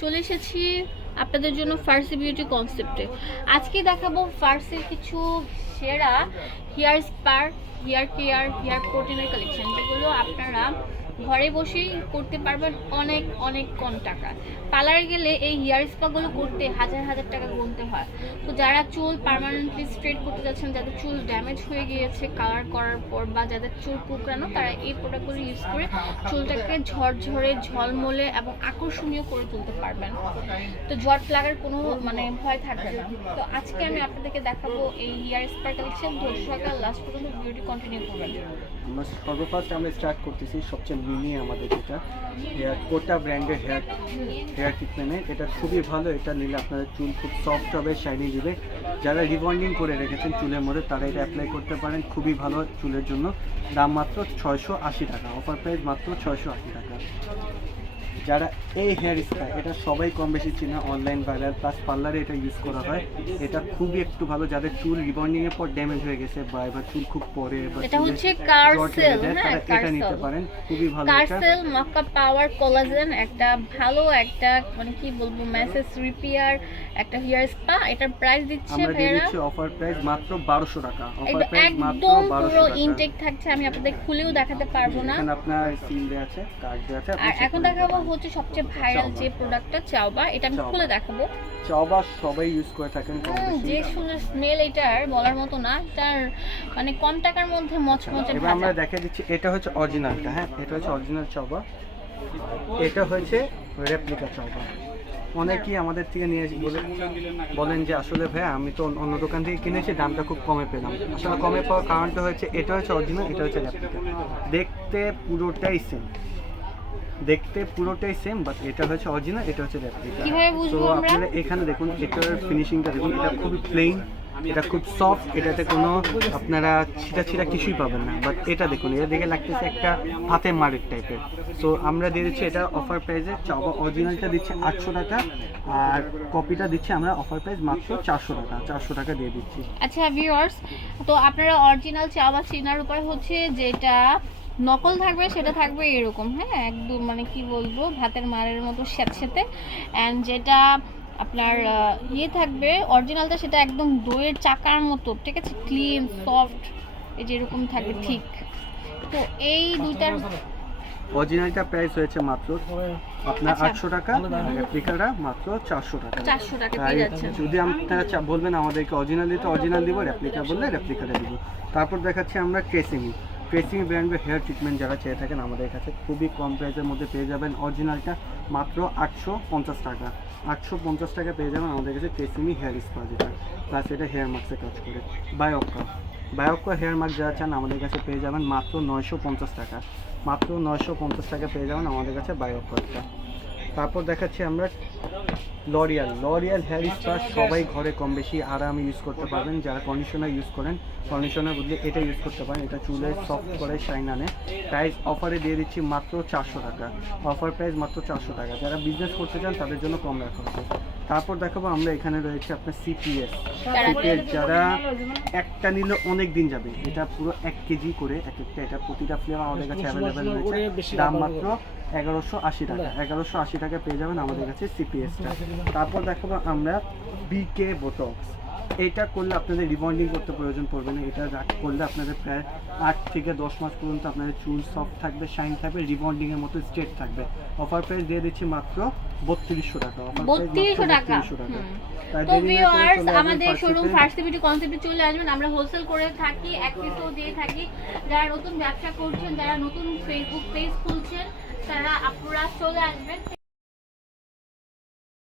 চলে এসেছি আপনাদের জন্য ফার্সি বিউটি কনসেপ্টে আজকে দেখাবো ফার্সির কিছু সেরা hair spa hair care hair প্রোটিনের কালেকশন যেগুলো আপনারা ঘরে বসেই করতে পারবেন অনেক অনেক কম টাকা। পার্লারে গেলে এই হেয়ার স্পাগুলো করতে হাজার হাজার টাকা গুনতে হয়। তো যারা চুল পার্মানেন্টলি স্ট্রেট করতে যাচ্ছেন, যাদের চুল ড্যামেজ হয়ে গিয়েছে কালার করার পর বা যাদের চুল কুকরানো তারা এই প্রোডাক্টগুলো ইউজ করে চুলটাকে ঝরঝরে, ঝলমলে এবং আকর্ষণীয় করে তুলতে পারবেন। তো জট লাগার কোনো মানে ভয় থাকবে না। তো আজকে আমি আপনাদেরকে দেখাবো এই হেয়ার স্পার কালেকশন সহকারে লাস্ট পর্যন্ত ভিডিওটি কন্টিনিউ করবেন। আমরা সর্বফার্স্ট আমরা স্টার্ট করতেছি সবচেয়ে মিনি আমাদের যেটা হেয়ার কোটা ব্র্যান্ডের হেয়ার হেয়ার ট্রিটমেন্টের এটা খুবই ভালো, এটা নিলে আপনাদের চুল খুব সফট হবে শাইনি দিবে। যারা রিবন্ডিং করে রেখেছেন চুলের মধ্যে, তারা এটা অ্যাপ্লাই করতে পারেন, খুবই ভালো চুলের জন্য। দাম মাত্র ছয়শো আশি টাকা অফার প্রাইস মাত্র ছয়শো আশি টাকা। যারা এই হেয়ার স্প্রে এটা সবাই কম বেশি চিনে অনলাইন ভাইরাল প্লাস পার্লারে এটা ইউজ করা হয়। এটা খুবই একটু ভালো যাদের চুল রিবন্ডিং এর পর ড্যামেজ হয়ে গেছে বা এবার চুল খুব পরে এটা হচ্ছে কার্সেল হ্যাঁ এটা নিতে পারেন খুবই ভালো কার্সেল মক্কা পাওয়ার কোলাজেন একটা ভালো একটা মানে কি বলব মেসেজ রিপেয়ার একটা হেয়ার স্পা এটার প্রাইস দিচ্ছে আমরা দিচ্ছি অফার প্রাইস মাত্র বারোশো টাকা। অফার প্রাইস মাত্র একদম বারোশো পুরো টাকা। ইনটেক থাকছে আমি আপনাদের খুলেও দেখাতে পারব না। এখানে আপনার সিল দেওয়া আছে কার্ড দেওয়া আছে আর এখন দেখাবো। হচ্ছে সবচেয়ে ভাইরাল যে প্রোডাক্টটা চাওবা এটা আমি খুলে দেখাবো। চাওবা সবাই ইউজ করে থাকেন যে সুন্দর স্মেল এটার বলার মতো না তার মানে কম টাকার মধ্যে মচমচে এবার আমরা দেখে দিচ্ছি এটা হচ্ছে অরিজিনালটা হ্যাঁ? এটা হচ্ছে অরিজিনাল চাওবা। এটা হচ্ছে রেপ্লিকা চাওবা। অনেকেই আমাদের থেকে নিয়ে বলে বলেন যে আসলে ভাই আমি তো অন্য- দোকান থেকে কিনেছি দামটা খুব কমে পেলাম। আসলে কমে পাওয়ার কারণটা হচ্ছে এটা হচ্ছে অরিজিনাল এটা হচ্ছে রেপ্লিকা দেখতে পুরোটাই সেম দেখতে পুরোটাই সেম বাট এটা হচ্ছে অরিজিনাল এটা হচ্ছে রেপ্লিকা কীভাবে বুঝব তো আমরা? আপনারা এখানে দেখুন এটার ফিনিশিংটা দেখুন এটা খুবই প্লেন এটা খুব সফট এটাতে কোনো আপনারা ছিটা ছিটা কিছুই পাবেন না। বাট এটা দেখুন এটা দেখে লাগতেছে একটা হাতে মারের টাইপের সো আমরা দিয়ে দিচ্ছি এটা অফার প্রাইসে চাবা অরিজিনালটা দিচ্ছে আটশো টাকা আর কপিটা দিচ্ছি আমরা অফার প্রাইস মাত্র চারশো টাকা চারশো টাকা দিয়ে দিচ্ছি। আচ্ছা ভিউয়ার্স তো আপনারা অরিজিনাল চাওয়া চিনার উপায় হচ্ছে যেটা নকল থাকবে সেটা থাকবে এরকম হ্যাঁ? একদম মানে কি বলব ভাতের মারের মতো স্যাঁতস্যাঁতে অ্যান্ড যেটা আপনার ইয়ে থাকবে অরিজিনালটা সেটা একদম দইয়ের চাকার মতো ঠিক আছে? ক্লিন সফট এই যেরকম থাকবে ঠিক। তো এই দুইটার অরিজিনালটা প্রাইস হয়েছে মাত্র আপনার আচ্ছা। আটশো টাকা রেপ্লিকাটা মাত্র চারশো টাকা। চারশো টাকা যদি আপনারা বলবেন আমাদেরকে অরিজিনাল দিতে অরিজিনাল দিব রেপ্লিকা বললে রেপ্লিকাটা দিব। তারপর দেখাচ্ছি আমরা ট্রেসিমি ট্রেসিমি বা হেয়ার ট্রিটমেন্ট যারা চেয়ে থাকেন আমাদের কাছে, খুবই কম প্রাইসের মধ্যে পেয়ে যাবেন অরিজিনালটা মাত্র আটশো পঞ্চাশ টাকা। আটশো পঞ্চাশ টাকা পেয়ে যাবেন আমাদের কাছে ট্রেসিমি হেয়ার স্পা যেটা। প্লাস এটা হেয়ার মাস্কে কাজ করে। বায়োকা বায়োকা হেয়ার মাস্ক যারা চান আমাদের কাছে পেয়ে যাবেন মাত্র নয়শো পঞ্চাশ টাকা। মাত্র নয়শো পঞ্চাশ টাকা পেয়ে যাবেন আমাদের কাছে বায়োকাটা তারপর দেখাচ্ছি আমরা লরিয়াল লরিয়াল হেয়ার স্পা সবাই ঘরে কম বেশি আরাম ইউজ করতে পারবেন। যারা কন্ডিশনার ইউজ করেন কন্ডিশনার বদলে এটা ইউজ করতে পারেন। এটা চুলে সফট করে শাইন আনে। প্রাইস অফারে দিয়ে দিচ্ছি মাত্র চারশো টাকা। অফার প্রাইস মাত্র চারশো টাকা। যারা বিজনেস করতে চান, তাদের জন্য কম রাখা হবে তারপর দেখাবো আমরা এখানে রয়েছে আপনার সিপিএস সিপিএস যারা একটা নিলে অনেক দিন যাবে। এটা পুরো এক কেজি করে এক একটা এটা প্রতিটা ফ্লেভার আমাদের কাছে অ্যাভেলেবেল রয়েছে। দাম মাত্র এগারোশো আশি টাকা। এগারোশো আশি টাকা পেয়ে যাবেন আমাদের কাছে সিপিএসটা তারপর দেখাবো আমরা বিকে বোটক্স এটা করলে আপনাদের রিবন্ডিং করতে প্রয়োজন পড়বে না। এটা রাখ- করলে আপনাদের প্রায় আট থেকে দশ মাস পর্যন্ত আপনাদের চুল সফট থাকবে শাইন থাকবে রিবন্ডিংয়ের মতো স্ট্রেট থাকবে। অফার প্রাইস দিয়ে দিচ্ছি মাত্র বত্রিশশো টাকা অফার টাকা। তো ভিউয়ার্স আমাদের শোরুম ফার্স্ট সিভিটি কনসেপ্টে চলে আসবেন। আমরা হোলসেল করে থাকি এক পিসও দিয়ে থাকি। যারা নতুন ব্যবসা করছেন যারা নতুন ফেসবুক পেজ খুলছেন তারা আপনারা চলে আসবেন।